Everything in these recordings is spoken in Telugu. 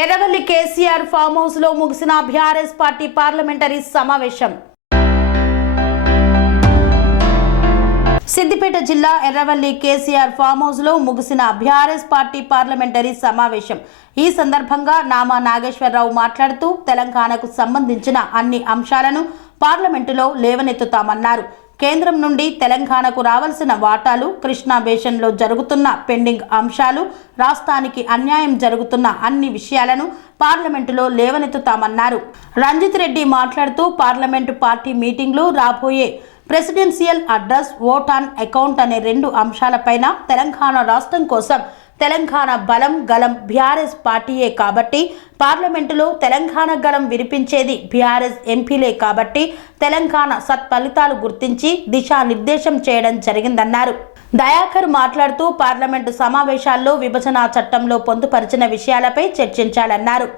ఎర్రవల్లి కేసీఆర్ ఫామ్ హౌస్ లో ముగిసిన బీఆర్ఎస్ పార్టీ పార్లమెంటరీ సమావేశం. సిద్దిపేట జిల్లా ఎర్రవల్లి కేసీఆర్ ఫామ్ హౌస్ లో ముగిసిన బీఆర్ఎస్ పార్టీ పార్లమెంటరీ సమావేశం. ఈ సందర్భంగా నామా నాగేశ్వరరావు మాట్లాడుతూ తెలంగాణకు సంబంధించిన అన్ని అంశాలను పార్లమెంటులో లేవనెత్తుతామన్నారు. కేంద్రం నుండి తెలంగాణకు రావాల్సిన వాటాలు, కృష్ణా బేసిన్లో జరుగుతున్న పెండింగ్ అంశాలు, రాష్ట్రానికి అన్యాయం జరుగుతున్న అన్ని విషయాలను పార్లమెంటులో లేవనెత్తుతామన్నారు. రంజిత్ రెడ్డి మాట్లాడుతూ పార్లమెంటు పార్టీ మీటింగ్లో రాబోయే presidential address, vote on account అనే 2 అంశాలపైన తెలంగాణ రాష్ట్రం కోసం తెలంగాణ బలం గలం బీఆర్ఎస్ పార్టీయే కాబట్టి పార్లమెంటులో తెలంగాణ గలం వినిపించేది బీఆర్ఎస్ ఎంపీలే కాబట్టి తెలంగాణ సత్ఫలితాలు గుర్తించి దిశానిర్దేశం చేయడం జరిగిందన్నారు. దయాకర్ మాట్లాడుతూ పార్లమెంటు సమావేశాల్లో విభజన చట్టంలో పొందుపరిచిన విషయాలపై చర్చించాలన్నారు.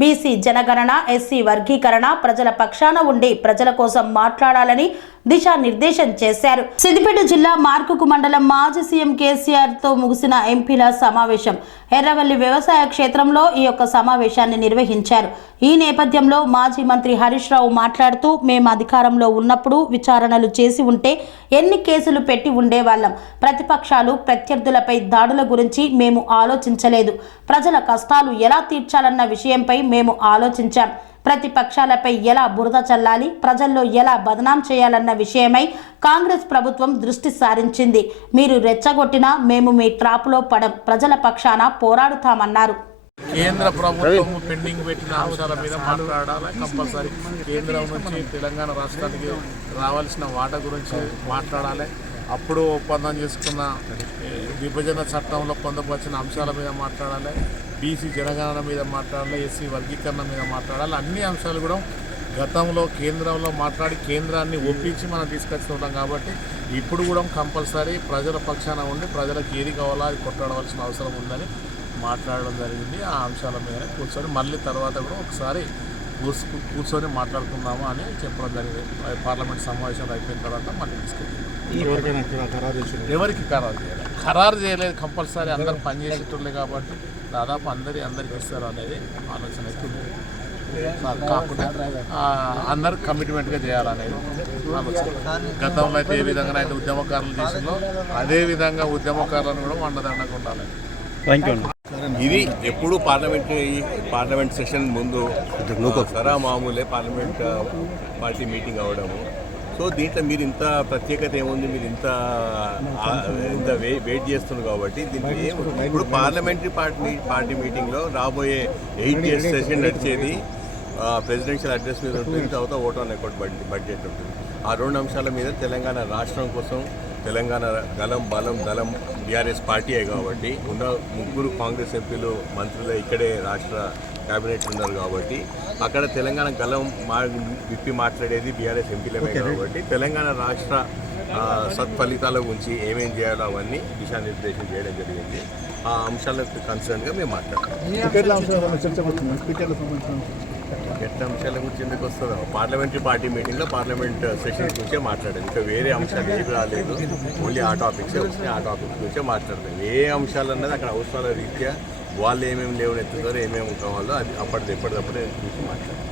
బీసీ జనగణన, ఎస్సీ వర్గీకరణ ప్రజల పక్షాన ఉండి ప్రజల కోసం మాట్లాడాలని దిశానిర్దేశం చేశారు. సిద్దిపేట జిల్లా మార్కుకు మండలం మాజీ సీఎం కేసీఆర్ తో ముగిసిన ఎంపీల సమావేశం. ఎర్రవల్లి వ్యవసాయ క్షేత్రంలో ఈ యొక్క సమావేశాన్ని నిర్వహించారు. ఈ నేపథ్యంలో మాజీ మంత్రి హరీష్ రావు మాట్లాడుతూ మేము అధికారంలో ఉన్నప్పుడు విచారణలు చేసి ఉంటే ఎన్ని కేసులు పెట్టి ఉండేవాళ్ళం. ప్రతిపక్షాలు ప్రత్యర్థులపై దాడుల గురించి మేము ఆలోచించలేదు. ప్రజల కష్టాలు ఎలా తీర్చాలన్న విషయంపై మేము ఆలోచించాం. ప్రతిపక్షాలపై ఎలా బురద చల్లాలి, ప్రజల్లో ఎలా బదనాం చేయాలన్న విషయమై కాంగ్రెస్ ప్రభుత్వం దృష్టి సారించింది. మీరు రెచ్చగొట్టినా మేము మీ ట్రాప్లో పడం, ప్రజల పక్షాన పోరాడుతామన్నారు. కేంద్ర ప్రభుత్వం పెండింగ్ పెట్టిన అంశాల మీద మాట్లాడాలి. కంపల్సరీ కేంద్రం నుంచి తెలంగాణ రాష్ట్రానికి రావాల్సిన వాటా గురించి మాట్లాడాలి. అప్పుడు ఒప్పందం చేసుకున్న విభజన చట్టంలో పొందపరిచిన అంశాల మీద మాట్లాడాలి. బీసీ జనగణన మీద మాట్లాడాలి. ఎస్సీ వర్గీకరణ మీద మాట్లాడాలి. అన్ని అంశాలు కూడా గతంలో కేంద్రంలో మాట్లాడి కేంద్రాన్ని ఒప్పించి మనం తీసుకొచ్చుకుంటాం కాబట్టి ఇప్పుడు కూడా కంపల్సరీ ప్రజల పక్షాన ఉండి ప్రజలకు ఏది కావాలో అది కొట్లాడవలసిన అవసరం ఉందని మాట్లాడడం జరిగింది. ఆ అంశాల మీద కూర్చొని మళ్ళీ తర్వాత కూడా ఒకసారి కూర్చొని మాట్లాడుకుందాము అని చెప్పడం జరిగింది. పార్లమెంట్ సమావేశాలు అయిపోయిన తర్వాత మళ్ళీ తీసుకెళ్ళి ఎవరికి ఖరారు చేయలేదు. కంపల్సరీ అందరు పనిచేసేటోళ్ళే కాబట్టి దాదాపు అందరికి ఇస్తారు అనేది ఆలోచన అవుతుంది. కాకుండా అందరు కమిట్మెంట్గా చేయాలనేది ఆలోచన. గతంలో అయితే ఏ విధంగా అయితే ఉద్యమకారులు చేసిందో అదే విధంగా ఉద్యమకారులను కూడా వండదండగా ఉండాలి. ఇది ఎప్పుడు పార్లమెంట్ సెషన్ ముందు మామూలే పార్లమెంట్ పార్టీ మీటింగ్ అవ్వడము. సో దీంట్లో మీరు ఇంత ప్రత్యేకత ఏముంది, మీరు ఇంత వెయిట్ చేస్తున్నారు కాబట్టి దీంట్లో ఇప్పుడు పార్లమెంటరీ పార్టీ మీటింగ్లో రాబోయే 8 years సెషన్ నడిచేది ప్రెసిడెన్షియల్ అడ్రస్ మీద ఉంటుంది, తర్వాత ఓట్ ఆన్ అకౌంట్ బడ్జెట్ ఉంటుంది. ఆ 2 అంశాల మీద తెలంగాణ రాష్ట్రం కోసం తెలంగాణ గలం బలం దళం బీఆర్ఎస్ పార్టీయే కాబట్టి ఉన్న 3 కాంగ్రెస్ ఎంపీలు మంత్రులు ఇక్కడే రాష్ట్ర క్యాబినెట్ ఉన్నారు కాబట్టి అక్కడ తెలంగాణ గలం విప్పి మాట్లాడేది బీఆర్ఎస్ ఎంపీలమే కాబట్టి తెలంగాణ రాష్ట్ర సత్ఫలితాల గురించి ఏమేం చేయాలో అవన్నీ దిశానిర్దేశం చేయడం జరిగింది. ఆ అంశాలకు కన్సర్న్గా మేము మాట్లాడతాం. ఎట్ల అంశాల గురించి ఎందుకు వస్తుందో పార్లమెంటరీ పార్టీ మీటింగ్లో పార్లమెంట్ సెషన్ గురించే మాట్లాడారు. ఇంకా వేరే అంశాలు ఏవి రాలేదు. ఓన్లీ ఆ టాపిక్సే వస్తాయి. ఆ టాపిక్స్ గురించే మాట్లాడతాం. ఏ అంశాలు అన్నది అక్కడ అవసరాల రీత్యా వాళ్ళు ఏమేమి లేవనెత్తుతారో ఏమేమి కావాలో అది ఎప్పటికప్పుడే చూసి మాట్లాడతాం.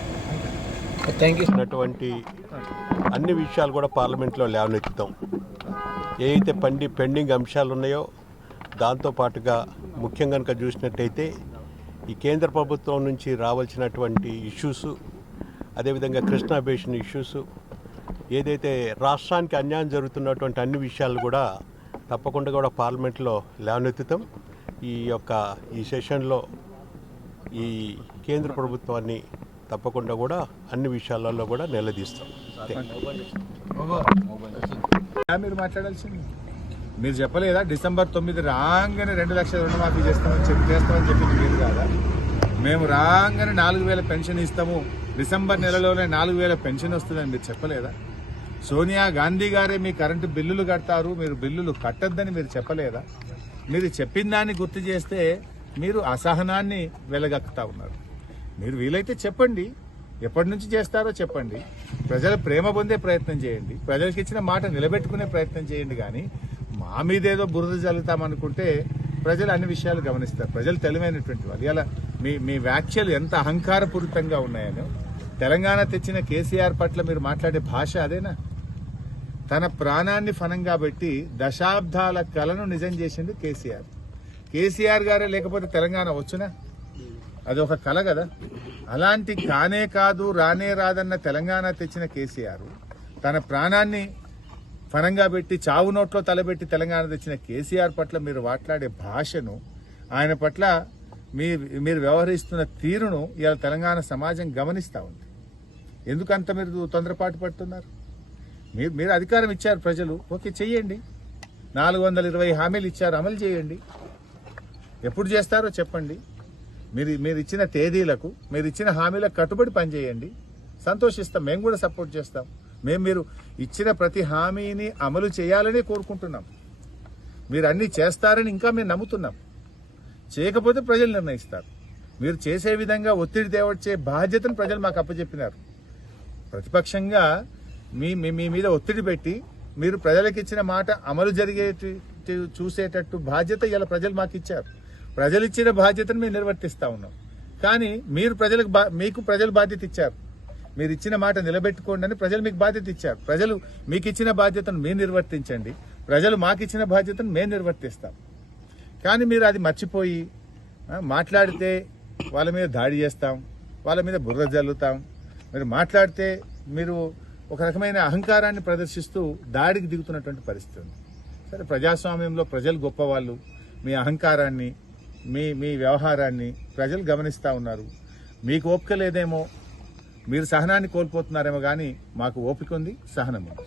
Thank you. అటువంటి అన్ని విషయాలు కూడా పార్లమెంట్లో లేవనెత్తుతాం. ఏవైతే పెండింగ్ అంశాలు ఉన్నాయో దాంతోపాటుగా ముఖ్యం కనుక చూసినట్టయితే ఈ కేంద్ర ప్రభుత్వం నుంచి రావాల్సినటువంటి ఇష్యూస్, అదేవిధంగా కృష్ణా బేసిన్ ఇష్యూస్, ఏదైతే రాష్ట్రానికి అన్యాయం జరుగుతున్నటువంటి అన్ని విషయాలు కూడా తప్పకుండా కూడా పార్లమెంట్లో లేవనెత్తుతాం. ఈ సెషన్లో ఈ కేంద్ర ప్రభుత్వాన్ని తప్పకుండా కూడా అన్ని విషయాలలో కూడా నిలదీస్తాం. మీరు మాట్లాడాల్సింది మీరు చెప్పలేదా? December 9 రాగానే 2 లక్షల రుణమాఫీ చేస్తామని చెప్పింది మీరు కాదా? మేము రాగానే 4,000 పెన్షన్ ఇస్తాము, డిసెంబర్ నెలలోనే 4,000 పెన్షన్ వస్తుందని మీరు చెప్పలేదా? సోనియా గాంధీ గారే మీ కరెంటు బిల్లులు కడతారు, మీరు బిల్లులు కట్టొద్దని మీరు చెప్పలేదా? మీరు చెప్పిన దాన్ని గుర్తు చేస్తే మీరు అసహనాన్ని వెలగక్కుతా ఉన్నారు. మీరు వీలైతే చెప్పండి, ఎప్పటి నుంచి చేస్తారో చెప్పండి. ప్రజల ప్రేమ పొందే ప్రయత్నం చేయండి, ప్రజలకు ఇచ్చిన మాట నిలబెట్టుకునే ప్రయత్నం చేయండి. కానీ మా మీదేదో బురద జల్లుతామనుకుంటే ప్రజలు అన్ని విషయాలు గమనిస్తారు. ప్రజలు తెలివైనటువంటి వాళ్ళు. ఇలా మీ వ్యాఖ్యలు ఎంత అహంకారపూరితంగా ఉన్నాయనో, తెలంగాణ తెచ్చిన కేసీఆర్ పట్ల మీరు మాట్లాడే భాష అదేనా? తన ప్రాణాన్ని ఫనంగా పెట్టి దశాబ్దాల కలను నిజం చేసింది కేసీఆర్. కేసీఆర్ గారే లేకపోతే తెలంగాణ వచ్చునా? అది ఒక కల కదా. అలాంటి కానే కాదు రానే రాదన్న తెలంగాణ తెచ్చిన కేసీఆర్ తన ప్రాణాన్ని ఫనంగా పెట్టి చావు నోట్లో తలబెట్టి తెలంగాణ తెచ్చిన కేసీఆర్ పట్ల మీరు మాట్లాడే భాషను, ఆయన పట్ల మీరు వ్యవహరిస్తున్న తీరును ఇవాళ తెలంగాణ సమాజం గమనిస్తూ ఉంది. ఎందుకంత మీరు తొందరపాటు పడుతున్నారు? మీరు అధికారం ఇచ్చారు ప్రజలు, ఓకే చెయ్యండి. 420 హామీలు ఇచ్చారు, అమలు చేయండి. ఎప్పుడు చేస్తారో చెప్పండి. మీరు ఇచ్చిన తేదీలకు, మీరు ఇచ్చిన హామీలకు కట్టుబడి పనిచేయండి. సంతోషిస్తాం, మేము కూడా సపోర్ట్ చేస్తాం. మీరు ఇచ్చిన ప్రతి హామీని అమలు చేయాలని కోరుకుంటున్నాం. మీరు అన్ని చేస్తారని ఇంకా మేము నమ్ముతున్నాం. చేయకపోతే ప్రజలు నిర్ణయిస్తారు. మీరు చేసే విధంగా ఒత్తిడి తేవచ్చే బాధ్యతను ప్రజలు మాకు అప్పచెప్పినారు. ప్రతిపక్షంగా మీ మీద ఒత్తిడి పెట్టి మీరు ప్రజలకు ఇచ్చిన మాట అమలు జరిగే చూసేటట్టు బాధ్యత ఇలా ప్రజలు మాకు ఇచ్చారు. ప్రజలు ఇచ్చిన బాధ్యతను మేము నిర్వర్తిస్తా ఉన్నాం. కానీ మీకు ప్రజలు బాధ్యత ఇచ్చారు. మీరు ఇచ్చిన మాట నిలబెట్టుకోండి అని ప్రజలు మీకు బాధ్యత ఇచ్చారు. ప్రజలు మీకు ఇచ్చిన బాధ్యతను మీరు నిర్వర్తించండి, ప్రజలు మాకు ఇచ్చిన బాధ్యతను మేము నిర్వర్తిస్తాం. కానీ మీరు అది మర్చిపోయి మాట్లాడితే వాళ్ళ మీద దాడి చేస్తాం, వాళ్ళ మీద బుర్ర జల్లుతాం. మీరు మాట్లాడితే మీరు ఒక రకమైన అహంకారాన్ని ప్రదర్శిస్తూ దాడికి దిగుతున్నటువంటి పరిస్థితి ఉంది. సరే, ప్రజాస్వామ్యంలో ప్రజలు గొప్పవాళ్ళు. మీ అహంకారాన్ని, మీ వ్యవహారాన్ని ప్రజలు గమనిస్తూ ఉన్నారు. మీకు ఓపిక లేదేమో, మీరు సహనాన్ని కోల్పోతున్నారేమో, కానీ మాకు ఓపిక ఉంది, సహనం ఉంది.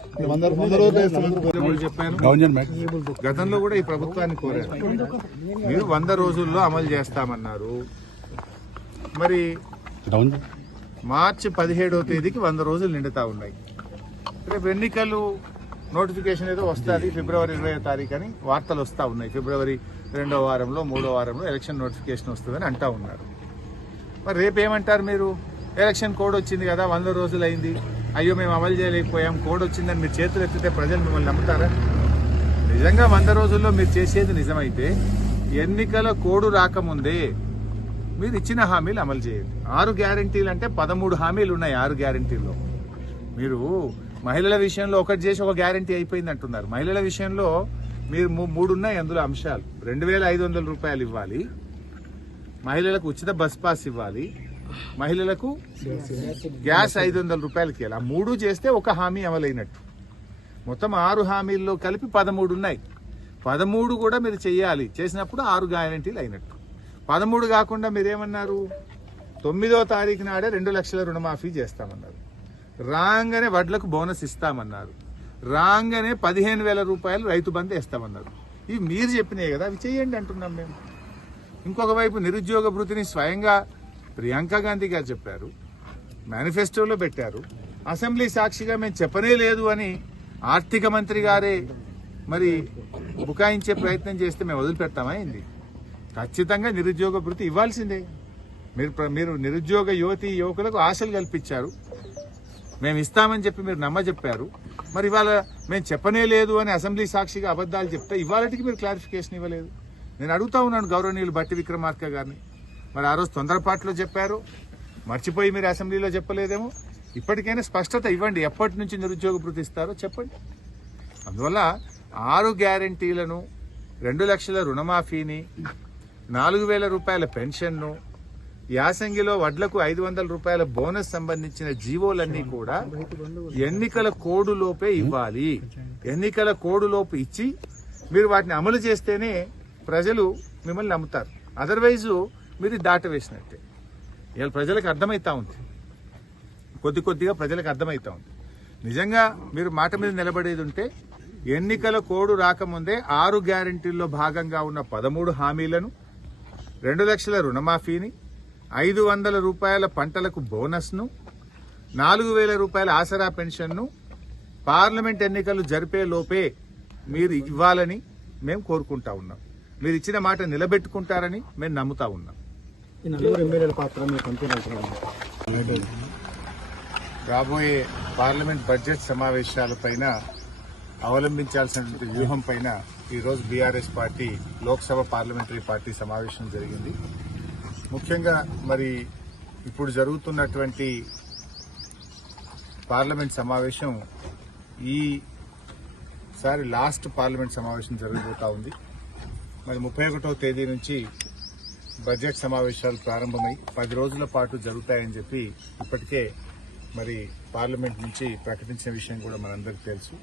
చెప్పాను, గతంలో కూడా ఈ ప్రభుత్వాన్ని కోరారు. మీరు 100 రోజుల్లో అమలు చేస్తామన్నారు. మరి మార్చి 17వ తేదీకి 100 రోజులు నిండుతా ఉన్నాయి. రేపు ఎన్నికలు నోటిఫికేషన్ ఏదో వస్తుంది ఫిబ్రవరి 20వ తారీఖు అని వార్తలు వస్తూ ఉన్నాయి. ఫిబ్రవరి 2వ వారంలో 3వ వారంలో ఎలక్షన్ నోటిఫికేషన్ వస్తుందని అంటా ఉన్నారు. మరి రేపు ఏమంటారు మీరు? ఎలక్షన్ కోడ్ వచ్చింది కదా, 100 రోజులు అయింది, అయ్యో మేము అమలు చేయలేకపోయాం, కోడ్ వచ్చిందని మీరు చేతులు ఎత్తితే ప్రజలు మిమ్మల్ని నమ్ముతారా? నిజంగా 100 రోజుల్లో మీరు చేసేది నిజమైతే ఎన్నికల కోడ్ రాకముందే మీరు ఇచ్చిన హామీలు అమలు చేయండి. 6 గ్యారంటీలు అంటే 13 హామీలు ఉన్నాయి 6 గ్యారంటీల్లో. మీరు మహిళల విషయంలో ఒకటి చేసి ఒక గ్యారంటీ అయిపోయింది అంటున్నారు. మహిళల విషయంలో మీరు 3 ఉన్నాయి అందులో అంశాలు. 2,500 రూపాయలు ఇవ్వాలి, మహిళలకు ఉచిత బస్ పాస్ ఇవ్వాలి, మహిళలకు గ్యాస్ 500 రూపాయలకి ఇవ్వాలి. ఆ 3 చేస్తే ఒక హామీ అమలైనట్టు. మొత్తం 6 హామీల్లో కలిపి 13 ఉన్నాయి. 13 కూడా మీరు చెయ్యాలి. చేసినప్పుడు 6 గ్యారంటీలు అయినట్టు. 13 కాకుండా మీరేమన్నారు? 9వ తారీఖు నాడే 2 లక్షల రుణమాఫీ చేస్తామన్నారు. రాగానే వడ్లకు బోనస్ ఇస్తామన్నారు. రాగానే 15,000 రూపాయలు రైతు బంధు వేస్తామన్నారు. ఇవి మీరు చెప్పినాయి కదా, అవి చేయండి అంటున్నాం మేము. ఇంకొక వైపు నిరుద్యోగ భృతిని స్వయంగా ప్రియాంక గాంధీ గారు చెప్పారు, మేనిఫెస్టోలో పెట్టారు. అసెంబ్లీ సాక్షిగా మేము చెప్పనే లేదు అని ఆర్థిక మంత్రి గారే మరి బుకాయించే ప్రయత్నం చేస్తే మేము వదిలిపెడతామా ఏంది? ఖచ్చితంగా నిరుద్యోగ భృతి ఇవ్వాల్సిందే. మీరు నిరుద్యోగ యువకులకు ఆశలు కల్పించారు, మేము ఇస్తామని చెప్పి మీరు నమ్మజెప్పారు. మరి ఇవాళ మేము చెప్పనే లేదు అని అసెంబ్లీ సాక్షిగా అబద్ధాలు చెప్తే ఇవాళకి మీరు క్లారిఫికేషన్ ఇవ్వలేదు. నేను అడుగుతా ఉన్నాను గౌరవనీయులు బట్టి విక్రమార్క గారిని, మరి ఆ రోజు తొందరపాటులో చెప్పారు, మర్చిపోయి మీరు అసెంబ్లీలో చెప్పలేదేమో. ఇప్పటికైనా స్పష్టత ఇవ్వండి, ఎప్పటి నుంచి నిరుద్యోగ భృతి ఇస్తారో చెప్పండి. అందువల్ల 6 గ్యారంటీలను, 2 లక్షల రుణమాఫీని, 4,000 రూపాయల పెన్షన్ను, యాసంగిలో వడ్లకు 500 రూపాయల బోనస్ సంబంధించిన జీవోలన్నీ కూడా ఎన్నికల కోడులోపే ఇవ్వాలి. ఎన్నికల కోడులోపు ఇచ్చి మీరు వాటిని అమలు చేస్తేనే ప్రజలు మిమ్మల్ని నమ్ముతారు. అదర్వైజు మీరు దాటవేసినట్టే. ఇవాళ ప్రజలకు అర్థమవుతా ఉంది, కొద్దిగా ప్రజలకు అర్థమవుతా ఉంది. నిజంగా మీరు మాట మీద నిలబడేది ఉంటే ఎన్నికల కోడ్ రాకముందే 6 గ్యారంటీల్లో భాగంగా ఉన్న 13 హామీలను, 2 లక్షల రుణమాఫీని, 500 రూపాయల పంటలకు బోనస్ను, 4,000 రూపాయల ఆసరా పెన్షన్ను పార్లమెంట్ ఎన్నికలు జరిపే లోపే మీరు ఇవ్వాలని మేము కోరుకుంటా ఉన్నాం. మీరు ఇచ్చిన మాట నిలబెట్టుకుంటారని మేము నమ్ముతా ఉన్నాం. రాబోయే పార్లమెంట్ బడ్జెట్ సమావేశాలపైన అవలంబించాల్సినటువంటి వ్యూహం పైన ఈరోజు BRS party Lok Sabha parliamentary party సమావేశం జరిగింది. ముఖ్యంగా మరి ఇప్పుడు జరుగుతున్నటువంటి పార్లమెంట్ సమావేశం ఈసారి లాస్ట్ పార్లమెంట్ సమావేశం జరగబోతా ఉంది. మరి 31వ తేదీ నుంచి బడ్జెట్ సమావేశాలు ప్రారంభమై 10 రోజుల పాటు జరుగుతాయని చెప్పి ఇప్పటికే మరి పార్లమెంట్ నుంచి ప్రకటించిన విషయం కూడా మనందరికీ తెలుసు.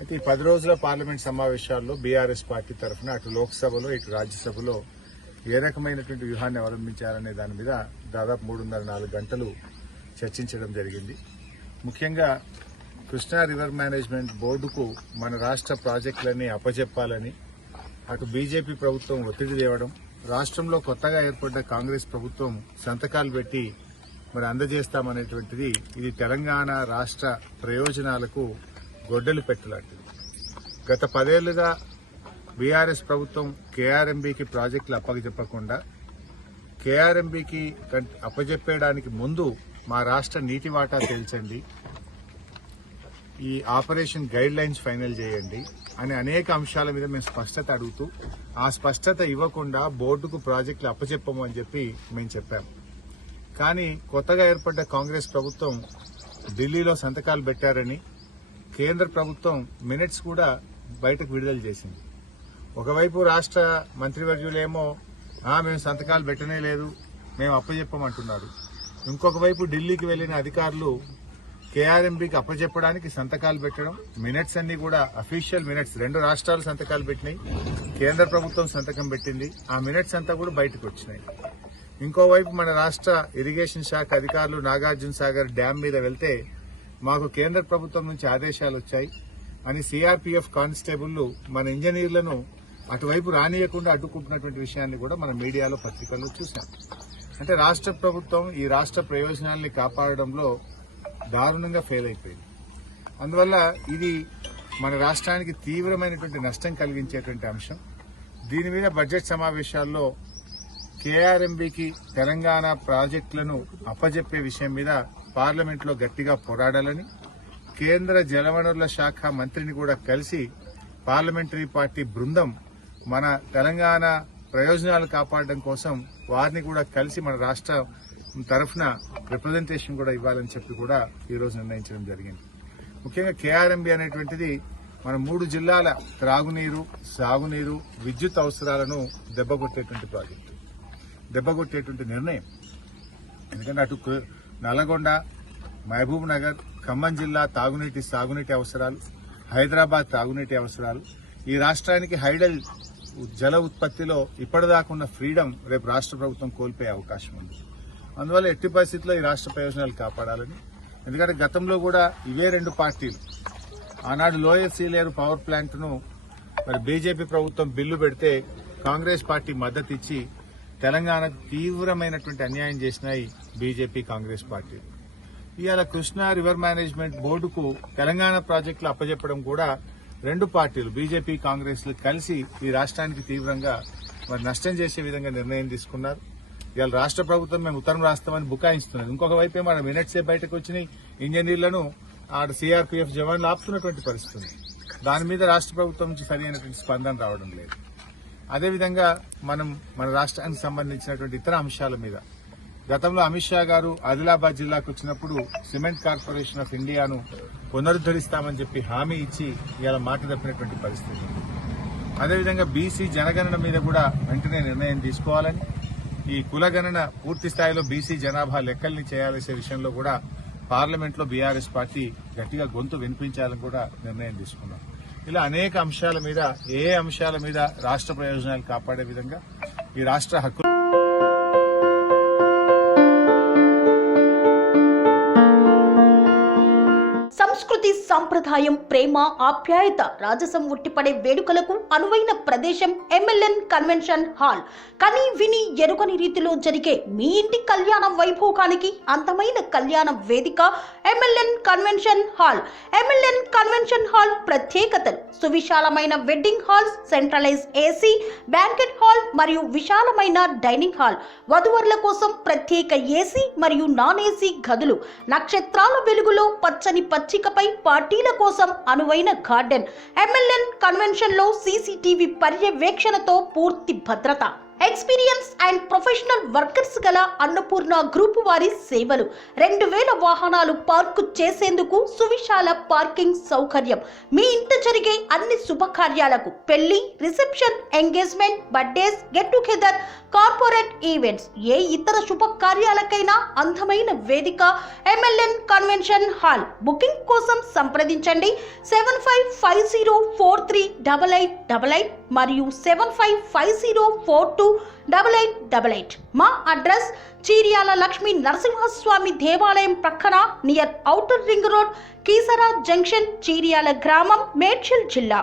అయితే ఈ 10 రోజుల పార్లమెంట్ సమావేశాల్లో బీఆర్ఎస్ పార్టీ తరఫున అటు లోక్సభలో ఇటు రాజ్యసభలో ఏ రకమైనటువంటి వ్యూహాన్ని అవలంబించాలనే దాని మీద దాదాపు 3.5-4 గంటలు చర్చించడం జరిగింది. ముఖ్యంగా కృష్ణా రివర్ మేనేజ్మెంట్ బోర్డుకు మన రాష్ట్ర ప్రాజెక్టులన్నీ అప్పజెప్పాలని అటు బీజేపీ ప్రభుత్వం ఒత్తిడి తేవడం, రాష్ట్రంలో కొత్తగా ఏర్పడ్డ కాంగ్రెస్ ప్రభుత్వం సంతకాలు పెట్టి మరి అందజేస్తామనేటువంటిది ఇది తెలంగాణ రాష్ట్ర ప్రయోజనాలకు గొడ్డలి పెట్టలాంటిది. గత 10 ఏళ్లుగా బీఆర్ఎస్ ప్రభుత్వం కేఆర్ఎంబీకి ప్రాజెక్టులు అప్పచెప్పకుండా కేఆర్ఎంబీకి అప్పచెప్పేయడానికి ముందు మా రాష్ట్ర నీటి వాటా తేల్చండి, ఈ ఆపరేషన్ గైడ్ లైన్స్ ఫైనల్ చేయండి అనే అనేక అంశాల మీద మేము స్పష్టత అడుగుతూ ఆ స్పష్టత ఇవ్వకుండా బోర్డుకు ప్రాజెక్టులు అప్పచెప్పము అని చెప్పి మేము చెప్పాం. కానీ కొత్తగా ఏర్పడ్డ కాంగ్రెస్ ప్రభుత్వం ఢిల్లీలో సంతకాలు పెట్టారని కేంద్ర ప్రభుత్వం మినిట్స్ కూడా బయటకు విడుదల చేసింది. ఒకవైపు రాష్ట్ర మంత్రివర్యులేమో మేము సంతకాలు పెట్టనే లేదు, మేము అప్పచెప్పమంటున్నారు. ఇంకొక వైపు ఢిల్లీకి వెళ్లిన అధికారులు కేఆర్ఎంబీకి అప్పచెప్పడానికి సంతకాలు పెట్టడం, మినిట్స్ అన్ని కూడా అఫీషియల్ మినిట్స్ 2 రాష్ట్రాలు సంతకాలు పెట్టినాయి, కేంద్ర ప్రభుత్వం సంతకం పెట్టింది, ఆ మినిట్స్ అంతా కూడా బయటకు వచ్చినాయి. ఇంకోవైపు మన రాష్ట్ర ఇరిగేషన్ శాఖ అధికారులు నాగార్జున సాగర్ డ్యాం మీద వెళ్తే మాకు కేంద్ర ప్రభుత్వం నుంచి ఆదేశాలు వచ్చాయి అని సిఆర్పీఎఫ్ కానిస్టేబుళ్లు మన ఇంజనీర్లను అటువైపు రానియకుండా అడ్డుకుంటున్నటువంటి విషయాన్ని కూడా మన మీడియాలో పత్రికల్లో చూశాం. అంటే రాష్ట్ర ప్రభుత్వం ఈ రాష్ట్ర ప్రయోజనాల్ని కాపాడడంలో దారుణంగా ఫెయిల్ అయిపోయింది. అందువల్ల ఇది మన రాష్ట్రానికి తీవ్రమైనటువంటి నష్టం కలిగించేటువంటి అంశం. దీని మీద బడ్జెట్ సమావేశాల్లో కేఆర్ఎంబీకి తెలంగాణ ప్రాజెక్టులను అప్పజెప్పే విషయం మీద పార్లమెంట్లో గట్టిగా పోరాడాలని కేంద్ర జలవనరుల శాఖ మంత్రిని కూడా కలిసి పార్లమెంటరీ పార్టీ బృందం మన తెలంగాణ ప్రయోజనాలు కాపాడడం కోసం వారిని కూడా కలిసి మన రాష్ట్ర తరఫున రిప్రజెంటేషన్ కూడా ఇవ్వాలని చెప్పి కూడా ఈరోజు నిర్ణయించడం జరిగింది. ముఖ్యంగా కేఆర్ఎంబీ అనేటువంటిది మన 3 జిల్లాల త్రాగునీరు, సాగునీరు, విద్యుత్ అవసరాలను దెబ్బకొట్టేటువంటి ప్రాజెక్టు, దెబ్బకొట్టేటువంటి నిర్ణయం. ఎందుకంటే అటు నల్లగొండ, మహబూబ్ నగర్, ఖమ్మం జిల్లా తాగునీటి, సాగునీటి అవసరాలు, హైదరాబాద్ తాగునీటి అవసరాలు, ఈ రాష్ట్రానికి హైడల్ జల ఉత్పత్తిలో ఇప్పటిదాకున్న ఫ్రీడమ్ రేపు రాష్ట్ర ప్రభుత్వం కోల్పోయే అవకాశం ఉంది. అందువల్ల ఎట్టి పరిస్థితుల్లో ఈ రాష్ట్ర ప్రయోజనాలు కాపాడాలని, ఎందుకంటే గతంలో కూడా ఇవే 2 పార్టీలు ఆనాడు లోయర్ సీలేరు పవర్ ప్లాంట్ ను మరి బీజేపీ ప్రభుత్వం బిల్లు పెడితే కాంగ్రెస్ పార్టీ మద్దతు ఇచ్చి తెలంగాణకు తీవ్రమైనటువంటి అన్యాయం చేసినాయి బీజేపీ, కాంగ్రెస్ పార్టీ. ఇవాళ కృష్ణా రివర్ మేనేజ్మెంట్ బోర్డుకు తెలంగాణ ప్రాజెక్టులు అప్పచెప్పడం కూడా 2 పార్టీలు బీజేపీ, కాంగ్రెస్ కలిసి ఈ రాష్ట్రానికి తీవ్రంగా మరి నష్టం చేసే విధంగా నిర్ణయం తీసుకున్నారు. ఇవాళ రాష్ట్ర ప్రభుత్వం మేము ఉత్తరం రాస్తామని బుకాయిస్తున్నది. ఇంకొక వైపే మన మినిట్సే బయటకు వచ్చినాయి, ఇంజనీర్లను ఆడ సిఆర్పీఎఫ్ జవాన్లు ఆపుతున్నటువంటి పరిస్థితి. దాని మీద రాష్ట్ర ప్రభుత్వం నుంచి సరైనటువంటి స్పందన రావడం లేదు. అదేవిధంగా మనం మన రాష్ట్రానికి సంబంధించినటువంటి ఇతర అంశాల మీద గతంలో అమిత్ షా గారు ఆదిలాబాద్ జిల్లాకు వచ్చినప్పుడు సిమెంట్ కార్పొరేషన్ ఆఫ్ ఇండియాను పునరుద్దరిస్తామని చెప్పి హామీ ఇచ్చి ఇవాళ మాట తప్పినటువంటి పరిస్థితి. అదేవిధంగా బీసీ జనగణన మీద కూడా వెంటనే నిర్ణయం తీసుకోవాలని, ఈ కులగణన పూర్తి స్థాయిలో బీసీ జనాభా లెక్కల్ని చేయాల్సే విషయంలో కూడా పార్లమెంట్లో బీఆర్ఎస్ పార్టీ గట్టిగా గొంతు వినిపించాలని కూడా నిర్ణయం తీసుకున్నాం. ఇలా అనేక అంశాల మీద అంశాల మీద రాష్ట్ర ప్రయోజనాలు కాపాడే విధంగా ఈ రాష్ట్ర హక్కు సంస్కృతి, సంప్రదాయం, ప్రేమ, ఆప్యాయత, రాజసం ఉట్టిపడే వేడుకలకు అనువైన ప్రదేశం MLN కన్వెన్షన్ హాల్. కని విని ఎరుగని రీతిలో జరిగే మీ ఇంటి కళ్యాణ వైభోగానికి అందమైన కళ్యాణ వేదిక MLN convention hall. MLN convention hall ప్రత్యేకతలు: సువిశాలమైన wedding halls, centralized AC, banquet hall మరియు విశాలమైన డైనింగ్ హాల్, వధువరుల కోసం ప్రత్యేక AC మరియు నాన్ AC గదులు, నక్షత్రాల వెలుగులో పచ్చని పచ్చికపై పాట పార్టీల కోసం అనువైన గార్డెన్. MLN కన్వెన్షన్లో CCTV పర్యవేక్షణతో పూర్తి భద్రత. ఎక్స్పీరియన్స్ అండ్ ప్రొఫెషనల్ వర్కర్స్ గల అన్నపూర్ణ గ్రూప్ వారి సేవలు. 2000 వాహనాలు పార్కు చేసేందుకు సువిశాల పార్కింగ్ సౌకర్యం. మీ ఇంట జరిగే అన్ని శుభకార్యాలకు, పెళ్లి, reception, engagement, birthdays, get together, corporate events, ఏ ఇతర శుభకార్యాలకైనా అందమైన వేదిక MLN కన్వెన్షన్ హాల్. బుకింగ్ కోసం సంప్రదించండి 7550438888 మరియు 7550428888. మా అడ్రస్ చీర్యాల లక్ష్మీ నరసింహస్వామి దేవాలయం ప్రక్కన, near outer ring road, Keesara junction, Cheeryal గ్రామం, మేడ్చల్ జిల్లా.